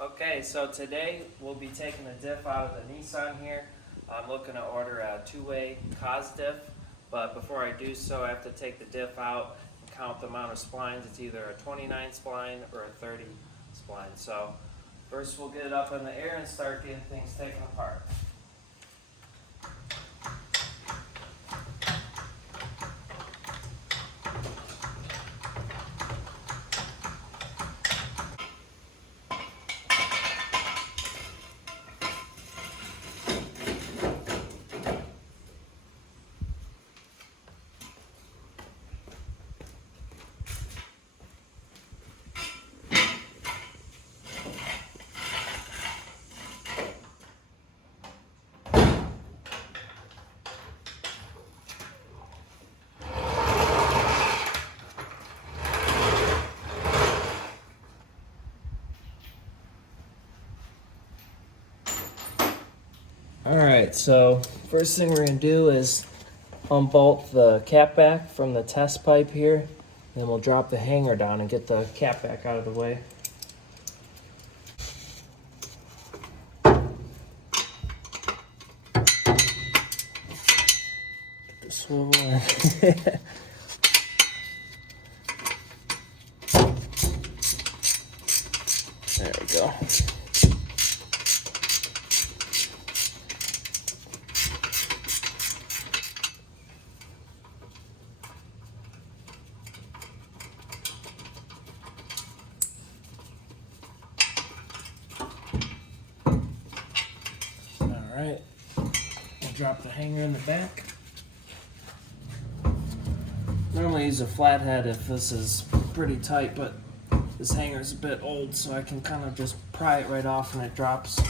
Okay, so today we'll be taking the diff out of the Nissan here. I'm looking to order a two-way KAAZ diff, but before I do so, I have to take the diff out and count the amount of splines. It's either a 29 spline or a 30 spline. So first we'll get it up in the air and start getting things taken apart. Alright, so first thing we're going to do is unbolt the cap back from the test pipe here. Then we'll drop the hanger down and get the cap back out of the way. Get the swivel in. There we go. Alright, I'll drop the hanger in the back. Normally use a flathead if this is pretty tight, but this hanger's a bit old, so I can kind of just pry it right off and it drops.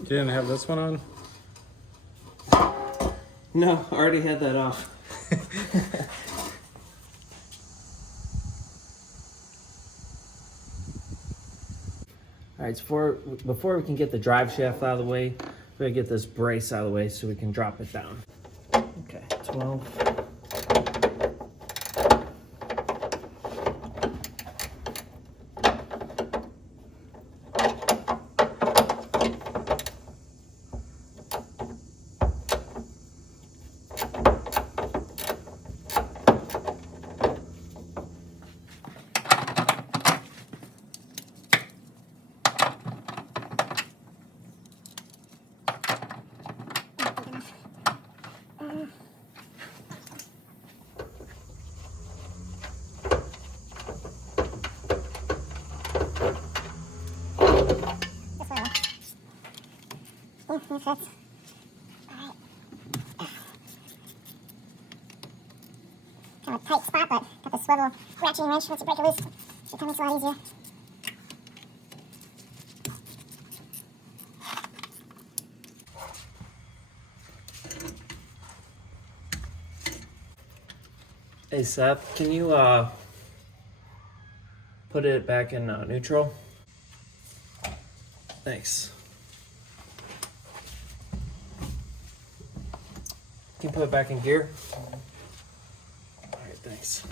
You didn't have this one on? No, I already had that off. Alright, so before we can get the drive shaft out of the way, we're going to get this brace out of the way so we can drop it down. Okay, 12. This fits. Alright. Kind of a tight spot, but got the swivel ratcheting wrench. Once you break it loose, it kind of makes it a lot easier. Hey Seth, can you put it back in neutral? Thanks. Can you put it back in gear? Alright, thanks.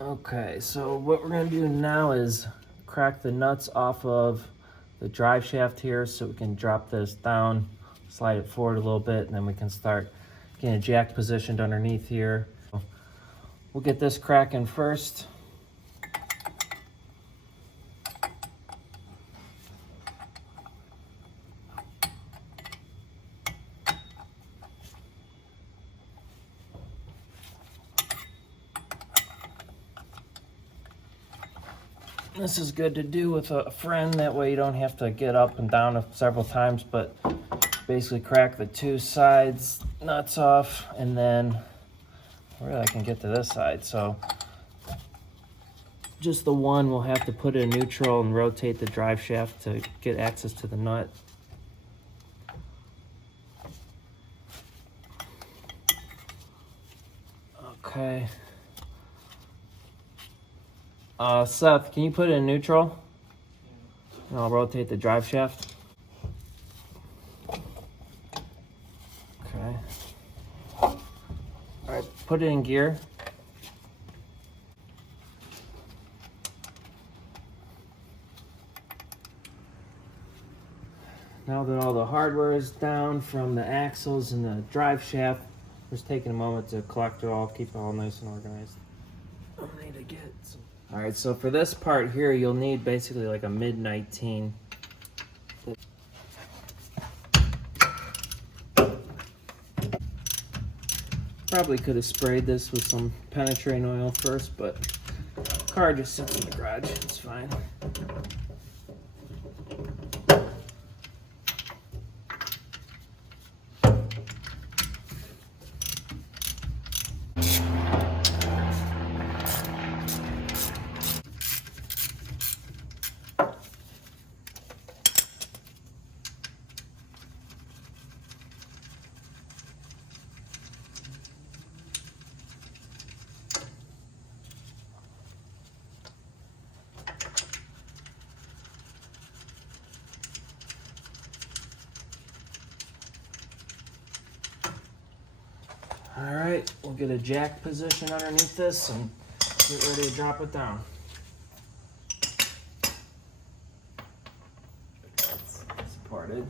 Okay, so what we're going to do now is crack the nuts off of the drive shaft here so we can drop this down, slide it forward a little bit, and then we can start getting a jack positioned underneath here. We'll get this cracking first. This is good to do with a friend, that way you don't have to get up and down several times, but basically crack the two sides nuts off, and then really I can get to this side, so just the one we'll have to put it in neutral and rotate the drive shaft to get access to the nut. Okay. Seth, can you put it in neutral? And I'll rotate the drive shaft. Okay. Alright, put it in gear. Now that all the hardware is down from the axles and the drive shaft, just taking a moment to collect it all, keep it all nice and organized. I need to get some. Alright, so for this part here, you'll need basically like a mid-19. Probably could have sprayed this with some penetrating oil first, but the car just sits in the garage. It's fine. All right, we'll get a jack position underneath this and get ready to drop it down. That's supported.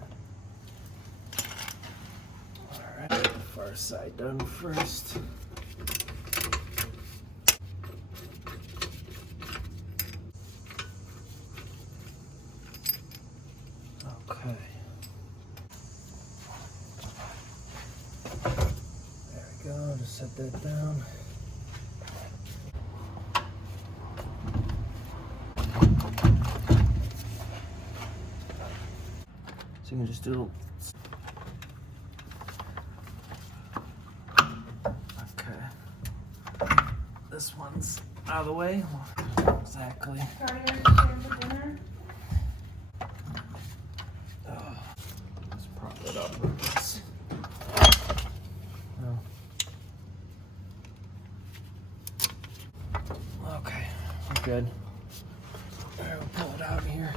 All right, far side done first. Okay. Go, just set that down. So you can just do. Okay. This one's out of the way. Exactly. Let's prop it up with this. Okay, we're good. All right, we'll pull it out here.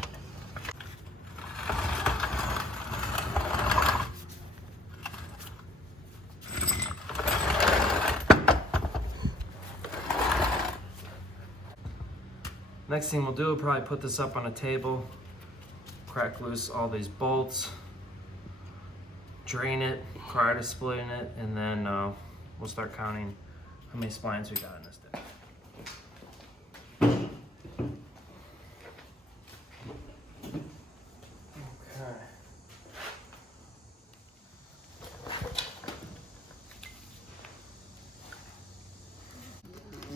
Next thing we'll do, we'll probably put this up on a table, crack loose all these bolts, drain it prior to splitting it, and then we'll start counting how many splines we got in this diff.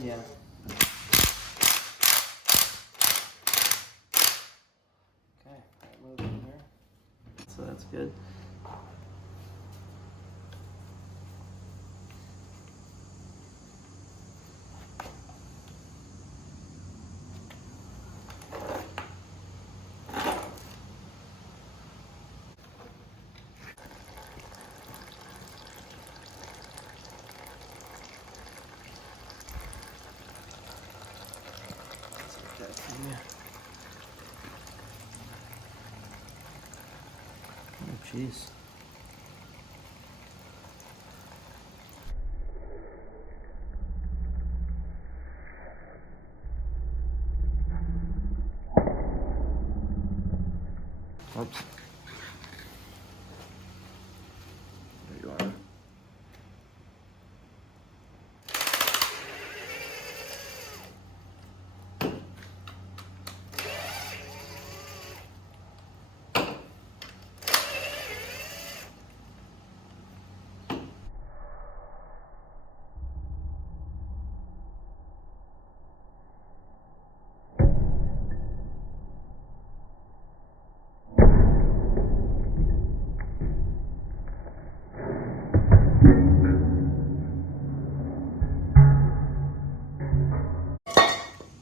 Yeah. Okay, move in here. So that's good. Oh, jeez. Oops. There you are.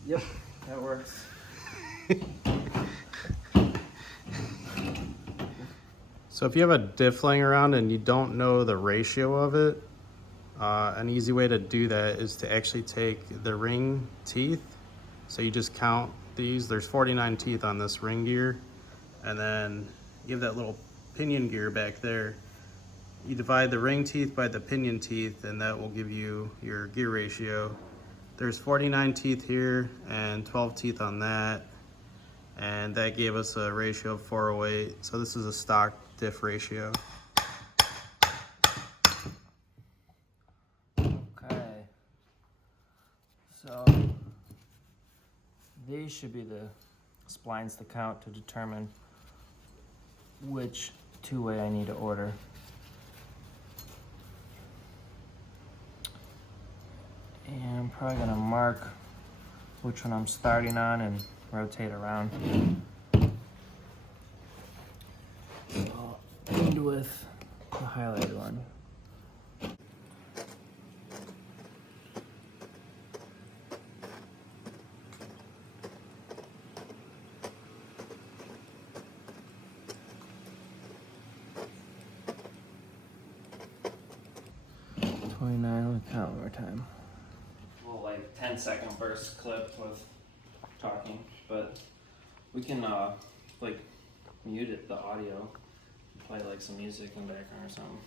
Yep, that works. So if you have a diff laying around and you don't know the ratio of it, an easy way to do that is to actually take the ring teeth So you just count these. There's 49 teeth on this ring gear, and then you have that little pinion gear back there. You divide the ring teeth by the pinion teeth, and that will give you your gear ratio. There's 49 teeth here and 12 teeth on that, and that gave us a ratio of 408. So this is a stock diff ratio. Okay. So these should be the splines to count to determine which two-way I need to order. And I'm probably gonna mark which one I'm starting on and rotate around. So I'll end with the highlighted one. Let me count one more time. Little like 10-second burst clip with talking, but we can like mute it, the audio, play like some music in the background or something.